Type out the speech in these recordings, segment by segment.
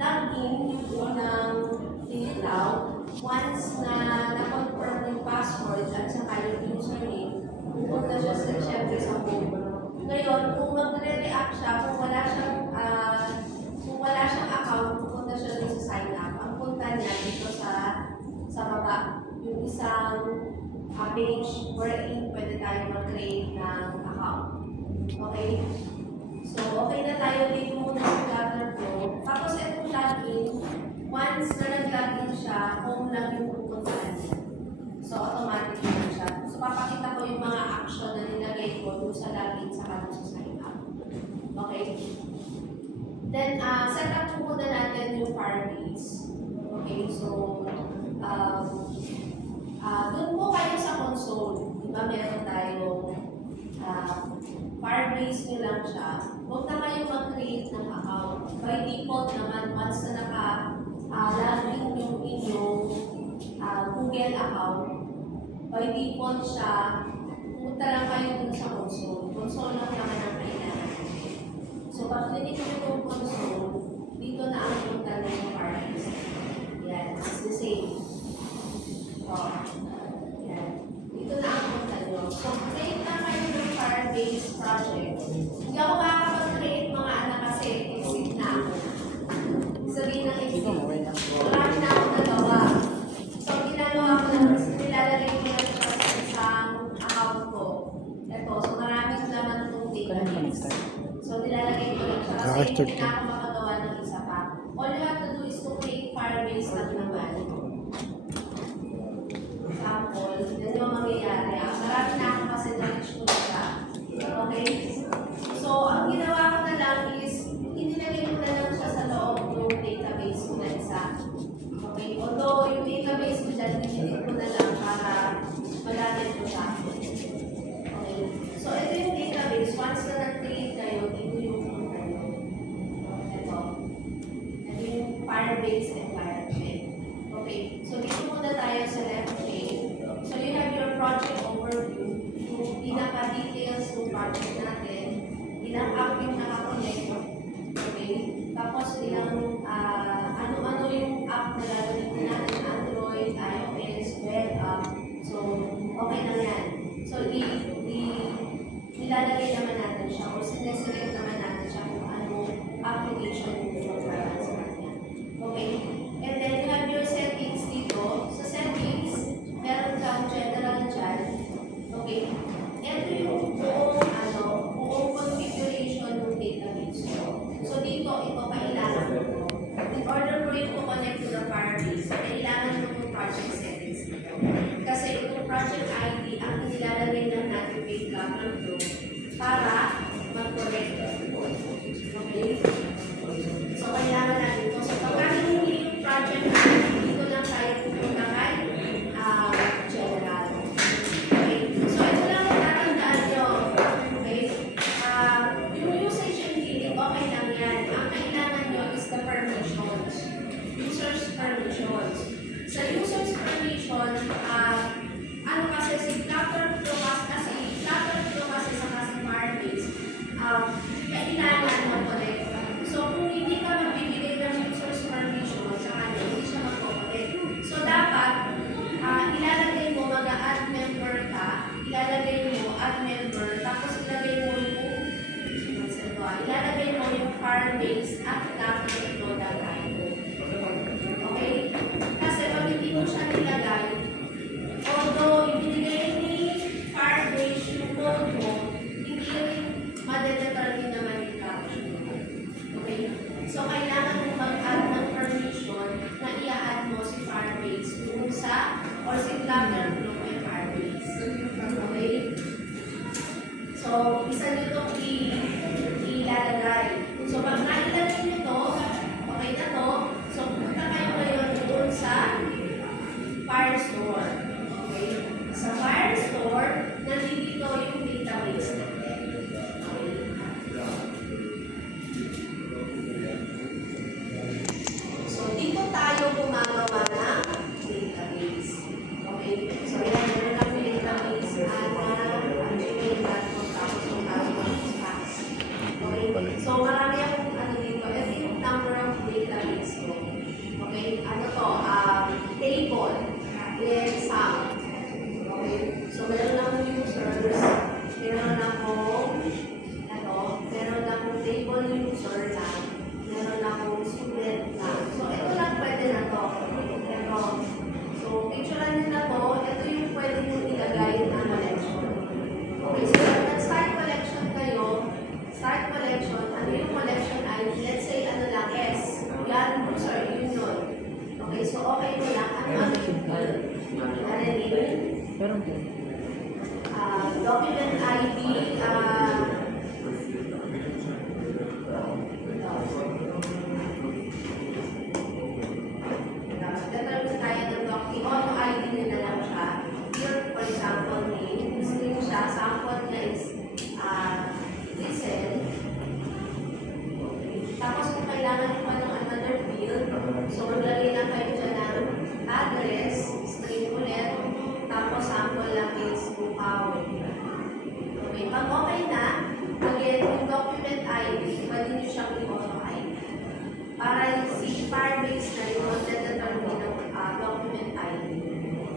login yung unang tinitaw, once na na-confirm yung password at saka yung username, pupunta siya syempre sa home. Ngayon, kung magre-react siya, kung wala siyang account, pupunta siya dun sa sign up. Ang punta niya dito sa baba, yung isang page wherein pwede tayo mag-create ng account. Okay? So, okay na tayo dito muna sa Flutter Pro. Tapos itong login, once na nag-login siya, home lang yung pupuntahan niya. So, automatic na siya. So, papakita ko yung mga action na nilagay ko dun sa login sa kanong sa sign up. Okay? Then, set up po muna natin yung Firebase. Okay? So, doon po kayo sa console. Diba meron tayong Firebase nyo lang siya. Huwag na kayo mag-create ng account. By default naman, once na naka-login yung inyong Google account, by default siya, punta lang kayo dun sa console. Console lang naman ang kailangan. So, pag clinic nyo yung console, dito na ang punta ng Firebase. Yan, it's the same. Yan. Dito na ang punta nyo. So, create na kayo ng Firebase project. Hindi ako makakapag-create mga anak kasi exit na ako. Sabihin ng exit. Marami na akong nagawa. So, ginagawa ko lang, nilalagay ko lang siya sa isang account ko. Ito, so maraming naman itong database. So, nilalagay ko lang siya kasi hindi na ako makagawa ng isa pa. All you have to do is to create Firebase lang naman. Example, yan yung mangyayari. Marami na akong kasi na-reach ko siya. Okay? So, ang ginawa ko na lang is, inilagay ko na lang siya sa loob ng database ko na isa. Okay? Although, yung database ko dyan, dinilip ko na lang para magamit ko siya. Okay? So, ito yung database. Once na nag-create kayo, ito yung punta nyo. Ito. Ito yung Firebase environment. Okay? So, dito muna tayo sa left pane. So, you have your project overview. Yung pinaka-details ng project natin. Ilang app yung nakakonect. Okay? Tapos, ilang ano-ano yung app na gagawin natin. Android, iOS, web app. So, okay na yan. So, ilalagay naman natin siya o sineselect naman natin siya kung anong application yung para sa kanya. Okay? And then, you have your settings dito. Sa settings, meron kang general dyan. Okay? Ito yung buong configuration ng database ko. So, dito, ito kailangan ko. In order for you to connect to the Firebase, kailangan mo yung project settings dito. Kasi itong project ID, ang nilalagay ng natin kay Flutter Pro para mag-connect. Okay? So, kailangan natin ito. So, pag hindi yung project ID, dito lang tayo pupunta kay general. Okay? So, ito lang ang tatandaan nyo. Okay? Yung usage and healing, okay lang yan. Ang kailangan nyo is the permissions. User's permissions. Sa user's permission, ano kasi si Flutter Pro kasi sa kasi Firebase, kailangan mag-connect. So, kung hindi ka magbibigay ng user's permission sa kanya, hindi siya mag-connect. So, dapat, ilalagay mo, mag-add member ka, ilalagay mo, add member, tapos ilalagay mo yung Firebase at Flutter Pro dagay. Okay? Kasi pag hindi mo siya nilagay, although ibinigay ni Firebase yung code mo, hindi rin madedetermine naman yung caption mo. Okay? So, kailangan mo mag-add ng permission na i-add mo si Firebase dun sa or si Flutter Pro kay Firebase. Okay? So, isa nyo itong ilalagay. So, pag nailagay nyo ito, okay na to, so punta kayo ngayon dun sa Firestore. Okay? Sa Firestore, nandito yung database natin. Okay? So, dito tayo gumagawa ng database. Okay? So, Meron po. Document ID, determine tayo ng document, auto ID nyo na lang siya. Here, for example, name, string siya, sample niya is listen. Tapos kung kailangan nyo pa ng another field, so maglagay lang kayo dyan ng address, string ulit, tapos sample lang is power. Okay, pag okay na, again, yung document ID, pwede nyo siyang i-auto ID. Para si Firebase na yung magdedetermine ng document ID.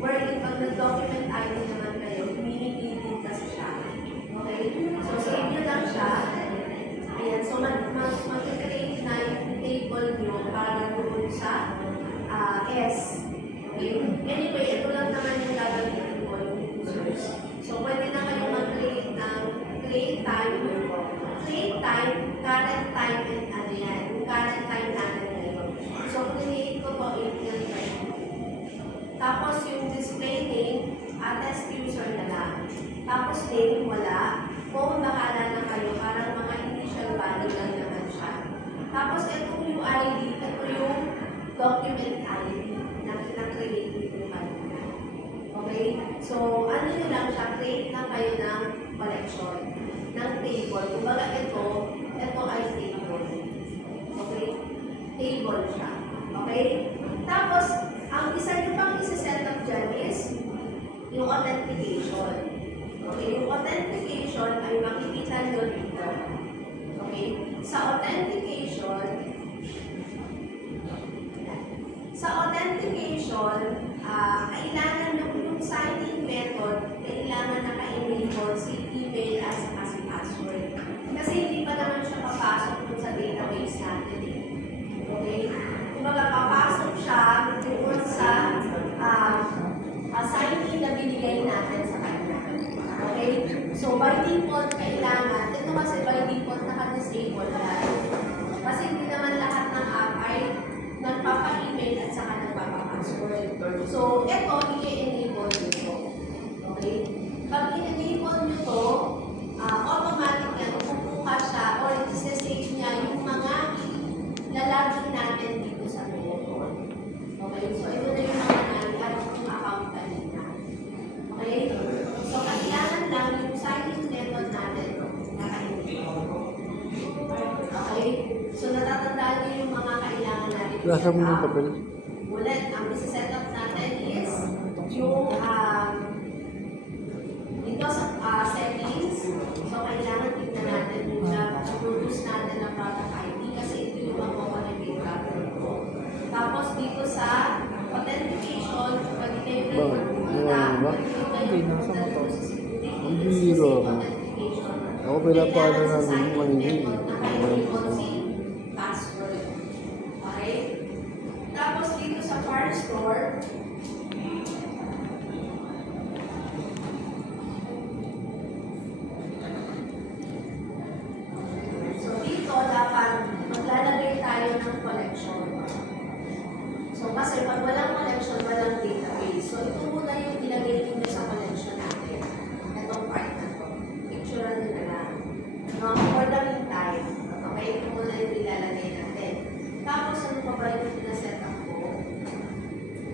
Wherein pag nag-document ID naman kayo, minipili kasi siya. Okay? So, save nyo lang siya. Ayan, so mag-create na yung table nyo para doon sa S. Okay? Anyway, ito lang naman yung gagamitin ko yung users. So, pwede na kayo mag-create ng create time, current time, and ano yan, yung current time natin ngayon. So, create ko po April 20. Tapos, yung display name, test user na lang. Tapos, name, wala. Kung bahala na kayo, parang mga initial value lang naman siya. Tapos, itong UID, ito yung document ID na create nyo kanina. Okay? So, ano nyo lang siya, create na kayo ng collection, ng table. Kumbaga ito ay table. Okay? Table siya. Okay? Tapos, ang isa nyo pang isa-set up dyan is yung authentication. Okay? Yung authentication ay makikita nyo dito. Okay? Sa authentication, kailangan yung sign-in method, kailangan naka-enable si email at saka si password. Kasi hindi pa naman siya papasok dun sa database natin. Okay? Kumbaga, papasok siya doon sa sign-in na binigay natin sa kanya. Okay? So, by default, kailangan, ito kasi by default naka-disable yan. Kasi hindi naman lahat ng app ay nagpapa-email at saka nagpapa-password. So, ito, i-enable nyo to. Okay? Pag i-enable nyo to, automatic yan, kukuha siya or i-save niya yung mga lalagin natin dito sa monitor. Okay? So, ito na yung mga nalagyan ng account kanina. Okay? So, kailangan lang yung sign-in method natin naka-enable. Okay? So, natatandaan nyo yung mga kailangan natin. Lasa mo ng papel. Ulit, ang isa-set up natin is yung dito sa settings. So, kailangan tignan natin yung produce natin ng product ID kasi ito yung mag-automate natin. Tapos, dito sa authentication, pwede kayo na Ang biro ako. Ako pinapano namin yung manini. Password. Okay? Tapos dito sa Firestore, so dito dapat maglalagay tayo ng collection. So kasi pag walang collection, walang database. So ito muna yung ilagay nyo sa collection natin. Itong part na to. Picturean nyo na lang. For the meantime, okay, ito muna yung ilalagay natin. Tapos ano pa ba yung pinaset up ko?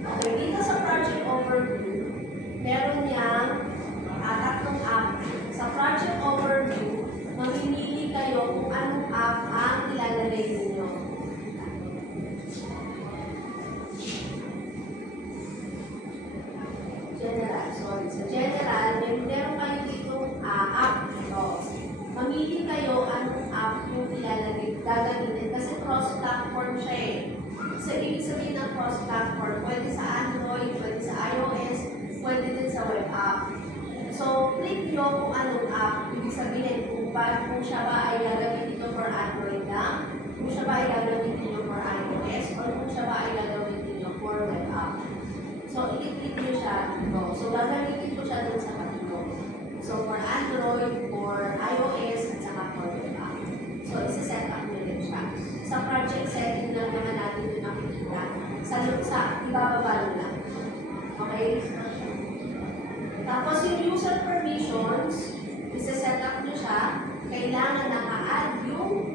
Okay, dito sa project overview, meron niyang tatlong app. Sa project overview, mamimili kayo kung anong app ang ilalagay ninyo. General, sorry. Sa general, meron kayo ditong app ito. Mamili kayo anong app yung ilalagay, gagamitin kasi cross-platform siya eh. So, ibig sabihin ng cross-platform, pwede sa Android, pwede sa iOS, pwede din sa web app. So, click nyo kung anong app, ibig sabihin kung siya ba ay gagamitin nyo for Android lang, kung siya ba ay gagamitin nyo for iOS, or kung siya ba ay gagamitin nyo for web app. So, i-click nyo siya dito. So, gagamitin ko siya dun sa kanito. So, for Android, for iOS, at saka for web app. So, isi-set up nyo din siya. Sa project setting lang naman natin yung nakikita. Sa ibababa nyo lang. Okay? Tapos yung user permissions, isa-set up nyo siya, kailangan naka-add yung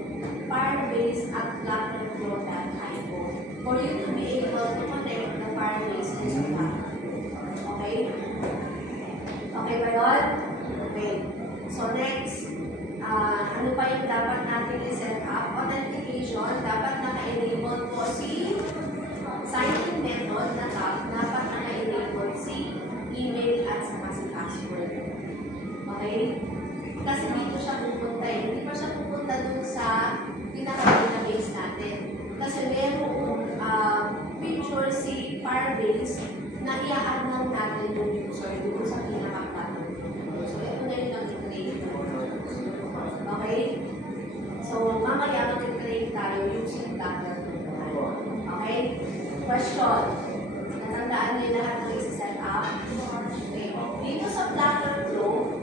Firebase at Flutter.io for you to be able to connect the Firebase and the Flutter. Okay? Okay ba yun? Okay. So next, ano pa yung dapat natin i-set up? Authentication, dapat naka-enable po si sign-in method na tab, dapat naka-enable si email at saka si password. Okay? Kasi dito siya pupunta eh. Hindi pa siya pupunta dun sa pinaka-database natin. Kasi merong picture si Firebase na i-add lang natin yung user dun sa pinaka-platform. So, ito na yung nag-create. Okay? So, mamaya mag-create tayo using Flutter. Okay? Question. Natandaan niyo lahat ng isa-set up? Okay. Dito sa Flutter Flow,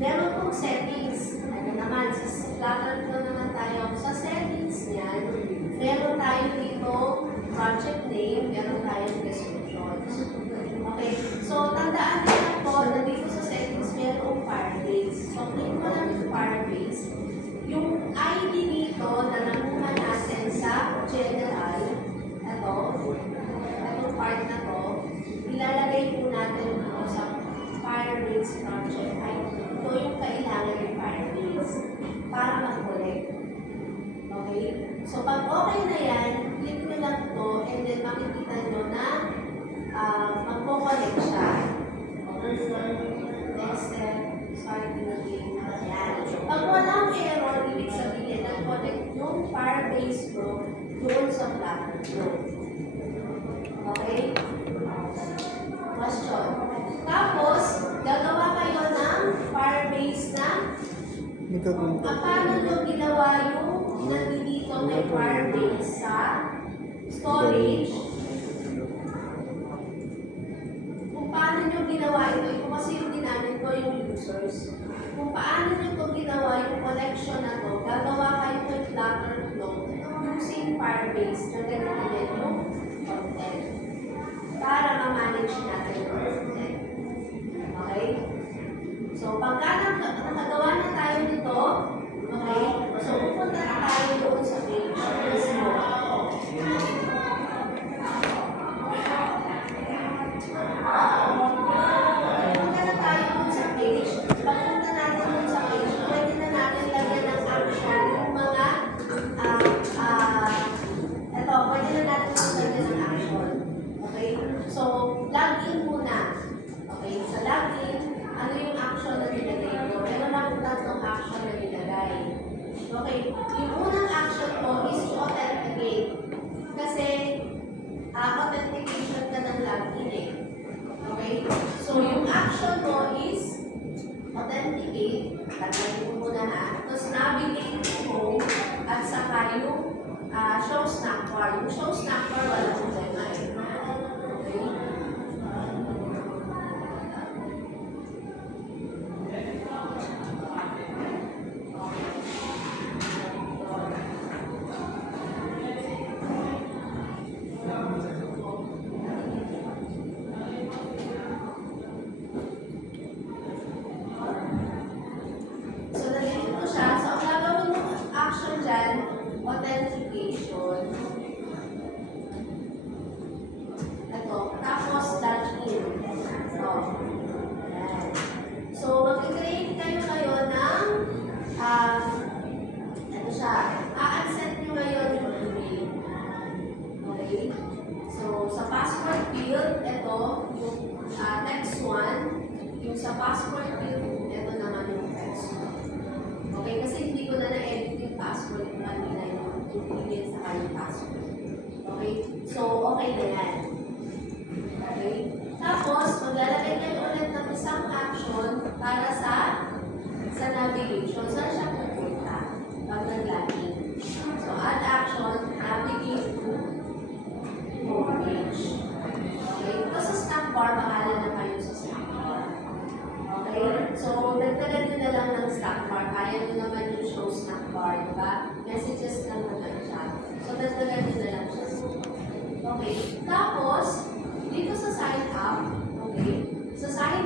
meron pong settings. Ano naman, sa Flutter Flow naman tayo. Sa settings niyan, meron tayo dito project name, meron tayong descriptions. Okay. So, tandaan niyo na po na dito sa settings, merong Firebase. So, click mo lang yung Firebase. Yung ID dito na nakuha natin sa general, itong part na to, ilalagay po natin dito sa Firebase project. Ay, ito yung kailangan ng Firebase para mag-collect. Okay? So, pag okay na yan, click nyo lang to and then makikita nyo na magpo-collect siya. Next step, starting again. Ayan. Pag walang error, ibig sabihin, nag-collect yung Firebase Pro doon sa Flutter Pro. Okay? Question. Tapos, gagawa kayo ng Firebase na paano nyo ginawa yung nandito may Firebase sa storage. Kung paano nyo ginawa ito kasi yung ginamit ko yung users. Kung paano nyo ito ginawa yung collection na to, gagawa kayo ng Flutter Flow using Firebase na ganito yung content para ma-manage natin yung content. Okay? So, pagka nakagawa na tayo nito, okay, so pupunta na tayo doon sa page mismo. Pupunta na tayo doon sa page. Pagpunta natin doon sa page, pwede na natin lagyan ng action yung mga pwede na natin lagyan ng action. Okay? So, login muna. Okay? Sa login, ano yung action na nilagay ko? Meron akong tatlong action na nilagay. Okay? Yung unang action ko is to authenticate. Kasi, authentication ka ng login eh. Okay? So, yung action mo is authenticate. Lagyan mo muna ha. Tapos, navigate to home at saka yung show snack bar. Yung show snack bar, wala problema eh. Okay? So, nandito siya. So, ang gagawin mo action dyan, authentication. Ito. Tapos, log in. So, ayan. So, mag-create kayo ngayon ng ito siya. A-accept nyo ngayon yung email. Okay? So, sa password field, ito, yung next one. Yung sa password field, ito naman yung text. Okay? Kasi hindi ko na na-edit yung password yung kanina yung email sa kanyang password. Okay? So, okay na yan. Okay? Tapos, maglalagay kayo ulit ng isang action para sa navigation. Saan siya pupunta? Pag nag-login. So, add action, navigate to homepage. Okay? Ito sa snack bar, bahala na kayo sa snack bar. Okay? So, nagtagal nyo na lang ng snack bar. Kaya nyo naman yung show snack bar, diba? Messages lang naman siya. So, nagtagal nyo na lang siya. Okay. Tapos, dito sa sign up, okay, sa sign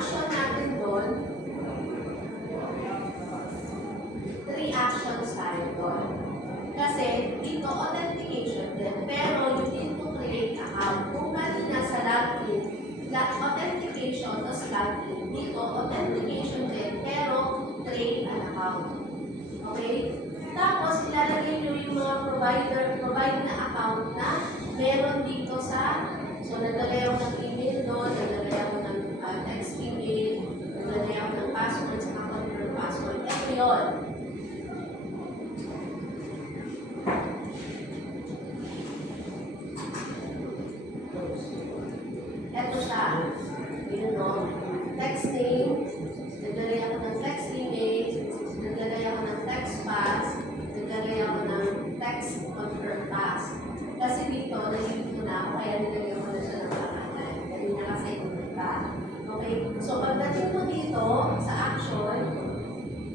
action natin doon, 3 actions tayo doon. Kasi dito authentication din, pero you need to create account. Kung kanina sa login, authentication o login, dito authentication din, pero create an account. Okay? Tapos ilalagay nyo yung mga provide na account na meron dito sa, so naglalagay ako ng email doon, naglalagay ako ng text email, naglalagay ako ng password sa confirm password. Ito yun. Ito siya. Yun o. Text name, naglalagay ako ng text email, naglalagay ako ng text pass, naglalagay ako ng text confirm pass. Kasi dito, nalilito na ako, kaya nilagay ko na siya ng pangalan. Kanina kasi inulit. Okay? So, pagdating mo dito sa action,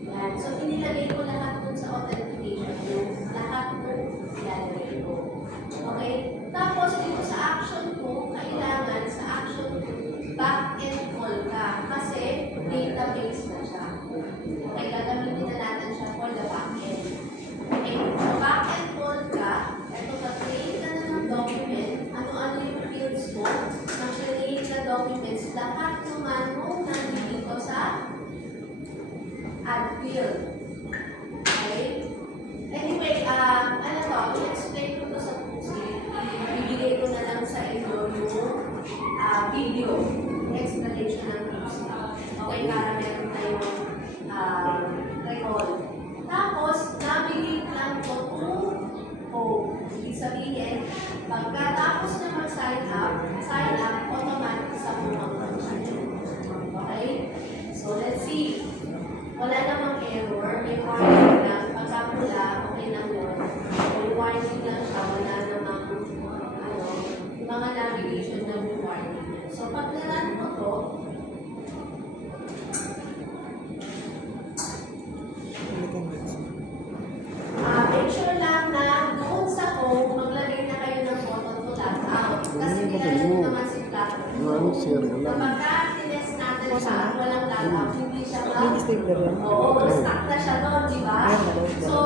yan. So, inilagay ko lahat dun sa authentication. Yung lahat dun ilalagay ko. Okay? Tapos, dito sa action ko, kailangan sa action ko, back and call ka. Kasi, database na siya. Okay? Gagamitin na natin siya for the back end. Okay? So, back and call ka. Ito, pag-create ka na ng document, ano-ano yung fields mo, mag-create na documents, lahat naman mo nandito sa add field. Okay? Anyway, ano to, i-explain ko to sa pusi. Ibigay ko na lang sa inyo yung video, explanation ng pusi. Okay, para meron tayong recall. Tapos, navigate lang ko kung ibig sabihin, pagkatapos na mag-sign up, automatic sa mga okay? So, let's see. Wala namang error, may warning lang. Pagka pula, okay lang yun. May warning lang siya, wala namang, yung mga navigation na may warning. So, pag naran ko to, make sure lang na doon sa home, maglagay na kayo ng button to log out. Kasi nilalagay naman si platform. Kapag tinest natin siya, walang log out, hindi siya oo, stuck na siya doon, di ba? So,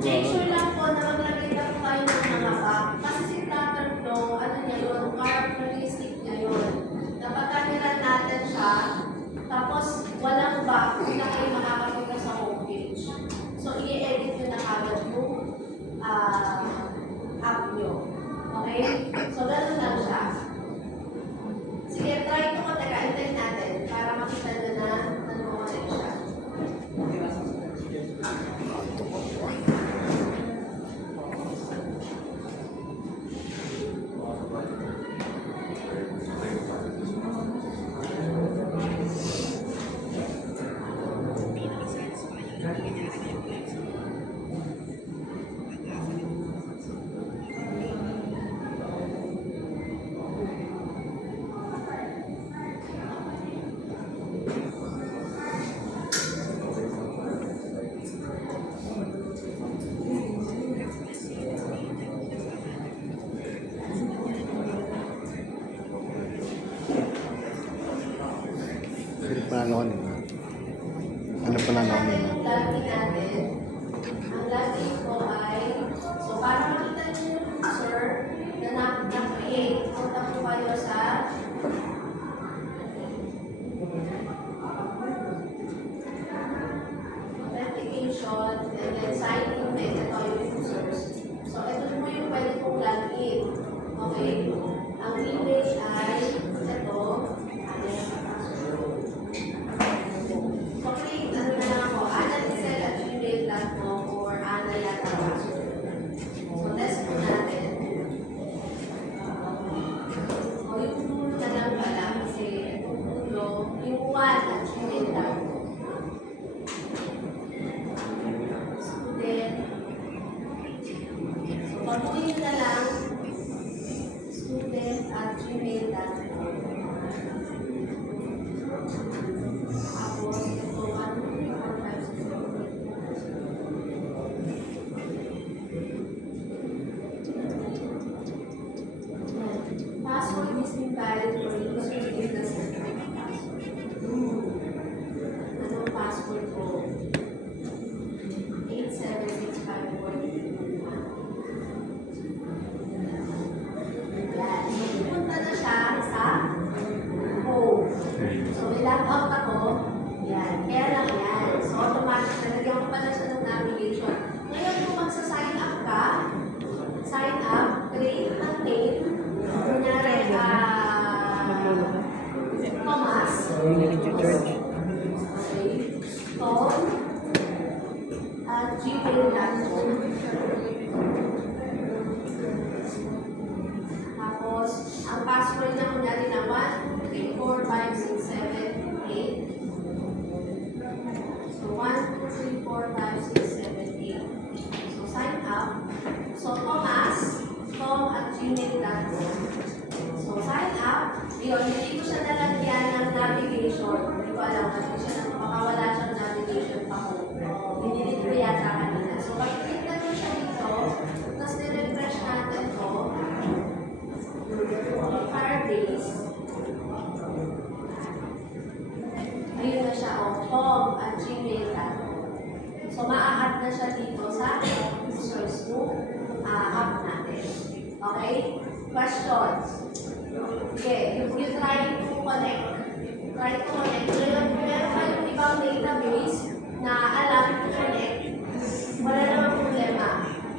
make sure lang po na maglagay na po kayo ng mga back. Kasi si Platform, ano niya yun, characteristic niya yun. Kapag nilan natin siya, tapos walang back, hindi na kayo makakapunta sa homepage. So, i-edit nyo na kagad yung app nyo. Okay? So, gano'n lang siya. Sige, try ito ko. Teka, hintayin natin para makita nyo na nag-connect siya. Paano nila? Ano pala na nila? Ang login natin, ang login ko ay, so para makita nyo yung user na na-create, punta po kayo sa authentication and then sign in with ito yung users. So ito po yung pwede kong login. Okay? Ang email ay ito. Okay, ano na lang ako, analisel@gmail.com or analyat@password. So, test po natin. O, yung dulo na lang pala kasi itong dulo, yung 1@gmail.com. Student. So, pag-uwi na lang, student@gmail.com. Tapos, ito, 1, 2, 3, 4, 5, 6, 7, 8. Password is invalid for user who is the certificate password. nalagyan ko pala siya ng navigation. Ngayon, kung magsa-sign up ka, sign up, create a name, kunyari, Thomas. Hindi church. Okay. Tom, at gmail.com. Tapos, ang password niya kunyari na 1, 2, 3, 4, 5, 6, 7, 8. So, 1, 2, 3, 4, 5, 6, 7, 8. So, sign up. So, Thomas, Tom at gmail.com. So, sign up. Yun, hindi ko siya nalagyan ng navigation. Hindi ko alam kasi siya baka wala siyang navigation pa ko. Dinilid ko yata kanina. So, pag-click na siya dito, tapos nirefresh natin to, Firebase. Ayun na siya, tom@gmail.com. So, ma-add na siya dito sa users mo app natin. Okay? Questions? Okay, you try to connect. Try to connect. Ngayon, kung meron kayong ibang database na alam to connect, wala namang problema.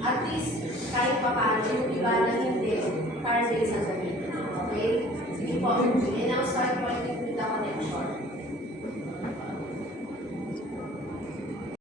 At least, kahit pa paano, yung iba na hindi, Firebase ang gamitin. Okay? Sige po. And now, start pointing with the connection.